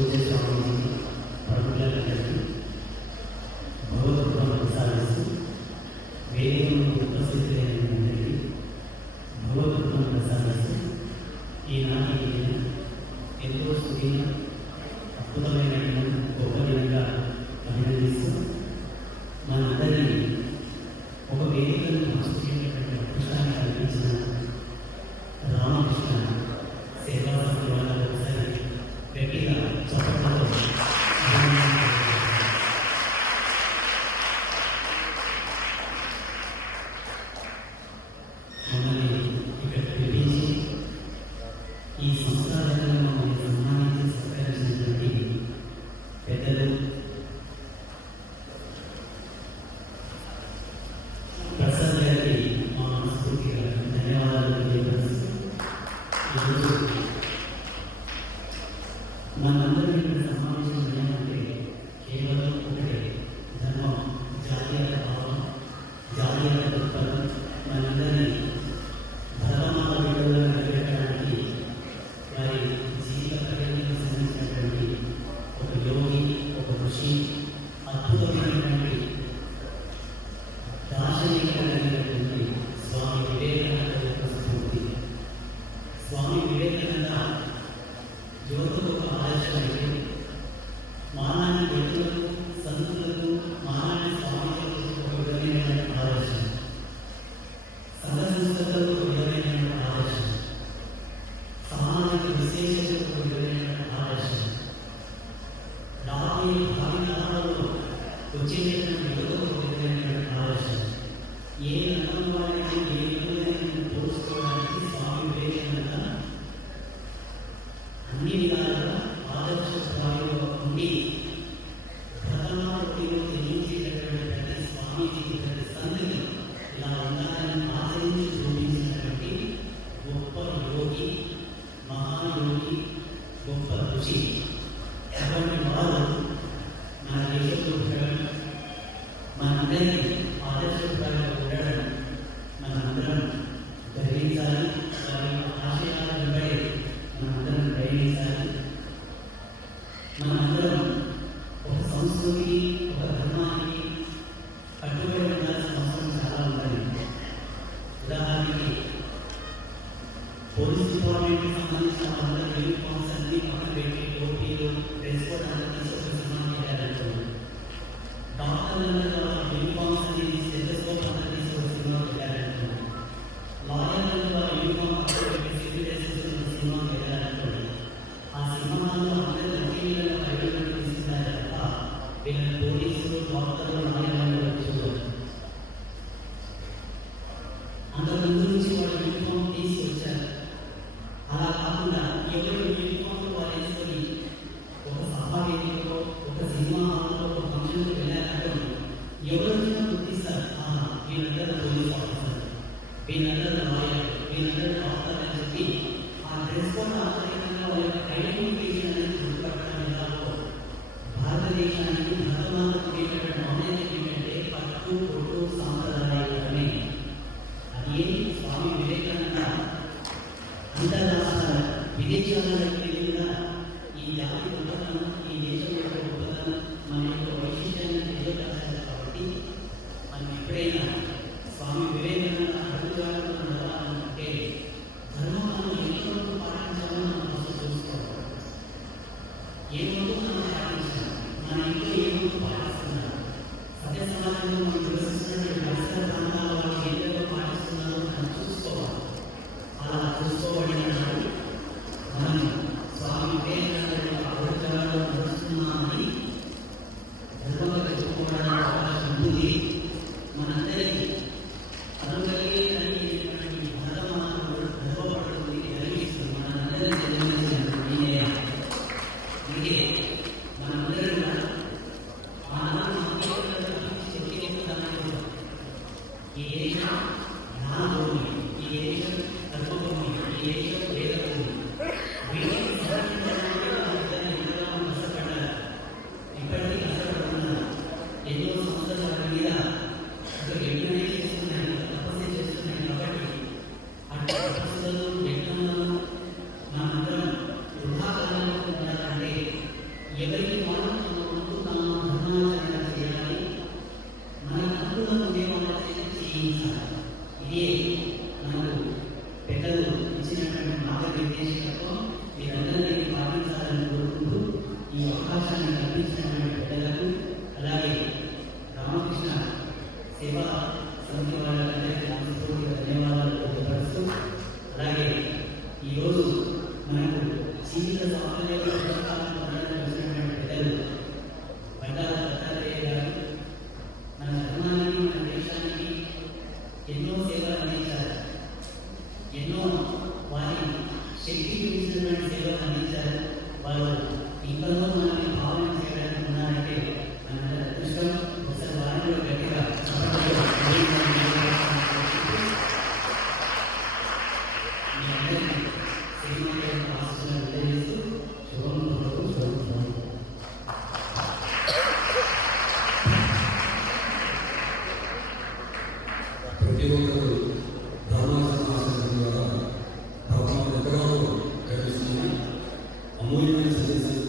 పూజ స్వామి ప్రభుత్వానికి భగవద్గీతను ప్రసాదిస్తూ వేదికను ఉపస్థితులైనటువంటి భగవద్గీతను ప్రసాదిస్తూ ఈనాటి ఎంతో సుఖీన అద్భుతమైన గొప్ప విధంగా అభినందిస్తూ మనందరినీ ఒక వేదికను పంచుకునేటువంటి అదృష్టాన్ని కల్పించిన రామకృష్ణ సేవా సమితి వాళ్ళకు ఒకసారి గట్టిగా చప్పట్లతో మమ్మల్ని ఇక్కడ పిలిపించి ఈ సంస్కారంలో మమ్మల్ని సన్మానించి సత్కరించినటువంటి పెద్దలు ప్రసాద్ గారికి మా మనస్ఫూర్తిగా ధన్యవాదాలు తెలియజేస్తూ ఈరోజు మనందరం ఇక్కడ సమావేశం ఏమంటే కేవలం ఒకటే ధర్మం, జాతీయత భావం, జాతీయత దృక్పథం మనందరినీ ధర్మాల విడుదల కలిగడానికి వారి జీవిత ప్రగతికి సంబంధించినటువంటి ఒక యోగి, ఒక ఋషి, అద్భుతమైనటువంటి దార్శనికమైనటువంటి స్వామి వివేకానంద యొక్క స్ఫూర్తి. స్వామి వివేకానంద యువతకు ఒక ఆదర్శమైతే మానవ వ్యక్తులకు, సంతులకు, మానవ స్వామిలకు ఒక విధమైన ఆదర్శం, సంఘ సంస్థలకు ఒక విధమైన ఆదర్శం, సామాజిక విశేషకు ఒక విధమైన ఆదర్శం, రాబోయే భావితరాలలో వచ్చేటువంటి యువతకు ఒక విధమైన ఆదర్శం. ఏ రంగం వారికి ఏ విధంగా పోల్చుకోవడానికి స్వామి వివేకానంద అన్ని విధాలుగా ఆదర్శ స్థాయిలో ఉండి ప్రథమావతిలో జయించేటటువంటి ప్రతి స్వామీజీ, ప్రతి సంధిని ఇలా ఉండాలని ఆచరించి చూపించినటువంటి గొప్ప యోగి, మహాయోగి, గొప్ప ఋషి. అటువంటి వారు మన దేశంలో ఉండడం, మనందరినీ ఆదర్శప్రాయంగా ఉండడం మనందరం గ్రహించాలి. వారి ఆశయాల వెంబడి మనందరం గ్రహించాలి. మనందరం ఒక సంస్కృతి, ఒక ధర్మానికి కట్టుబడి ఉండాల్సిన అవసరం చాలా ఉంటుంది. ఉదాహరణకి పోలీస్ డిపార్ట్మెంట్కి సంబంధించిన వాళ్ళ యూనిఫామ్స్ అన్ని పక్కన పెట్టి టోపీలు, డ్రెస్ కోడ్ అంతా తీసుకొచ్చి సినిమాకి వెళ్ళాలంటున్నారు. డాక్టర్ల యూనిఫామ్స్ అన్ని స్టెథోస్కోప్ అంతా తీసుకొచ్చి సినిమాకి వెళ్ళాలంటున్నారు. లాయర్ల వాళ్ళ యూనిఫామ్ పక్కన పెట్టి సివిల్ డ్రెస్ సినిమాకి వెళ్ళాలంటున్నారు. ఆ సినిమాలో అందరూ వకీళ్ళ బయటకు తీసుకున్నారు తప్ప వీళ్ళని పోలీసులు, డాక్టర్లు, లాయర్లు చూడవచ్చు. అంతకుముందు నుంచి వాళ్ళు యూనిఫామ్ తీసుకొచ్చారు. అలా కాకుండా ఎవరు యూనిఫామ్ వాళ్ళు వేసుకొని ఒక సభా వేదికలో, ఒక సినిమా హాల్లో, ఒక ఫంక్షన్కి వెళ్ళాలంటే ఎవరు వచ్చినా గుర్తిస్తారు, వీళ్ళందరూ పోలీస్ ఆఫీసర్, వీళ్ళందరూ లాయర్, వీళ్ళందరూ డాక్టర్ అని చెప్పి ఆ డ్రెస్ కోడ్ ఆధారంగా వాళ్ళ యొక్క ఐడెంటిఫికేషన్ అనేది గుర్తుపట్టడం విధానంలో భారతదేశానికి ధర్మాలకు ఏంటంటే నాలెడ్జ్ ఏంటంటే పట్టు, పొట్టు, సాంప్రదాయమే. అది స్వామి వివేకానంద అంతర్రాష్ట్ర విదేశాలకు వెళ్ళిన ఈ జాతి గొప్పతనం, ఈ దేశం యొక్క గొప్పతనం, మన యొక్క వైశిష్ట్యాన్ని తెలియజేస్తారు. కాబట్టి మనం ఎప్పుడైనా స్వామి వివేకానంద అడుగుజాడలో నడవాలంటే ధర్మాలను ఎంతవరకు పాటించాలో మనం ఫస్ట్ చూసుకోవాలి. ఏ ముందు మనం పాటించాలి, మన ఇంట్లో ఏ ముందు పాటిస్తున్నాం, సత్య సమాజంలో మనం నివసిస్తున్నటువంటి పరిసర ప్రాంతాల వాళ్ళు ఎంతగా పాటిస్తున్నారో మనం చూసుకోవాలి. అలా చూసుకోబడిన మనం స్వామి వివేకానంద అడుగుజాడలో నడుస్తున్నామని ధర్మంగా చెప్పుకోవడానికి అవకాశం ఉంటుంది. మనందరికీ అనుకలిగే ధర్మపడుతుంది, కలిగిస్తుంది. మనందరం జన్మించినటువంటి మనందరం ఈ దేశం జ్ఞానభూమి, ఈ దేశం ధర్మభూమి, ఈ దేశం వేదభూమి. వీటిని సంరక్షించడానికి కష్టపడ్డారు, ఇప్పటికీ కష్టపడుతున్నారు. ఎన్నో సంవత్సరాల మీద ఒక యజ్ఞమే చేస్తున్నాయి, తపస్సు చేస్తున్నాయి. కాబట్టి అట్టి తపస్సులను, యజ్ఞములను మనందరం వృధాకరణలో ఉండాలంటే వారు ఇంతలో మనల్ని భావన చేయడానికి ఉన్నారంటే మనందరి అదృష్టం. ఒకసారి వారిలో గట్టిగా చప్పట్లు మీ అందరికీ శ్రీమంతుల ఆశీస్సులను తెలియజేస్తూ శుభం భవతు, శుభం భవతు. ప్రతి ఒక్కరు ధర్మాసనం ద్వారా భగవాన్ ఎంతగానో కనిపిస్తుంది. అమూల్యమైన సందేశం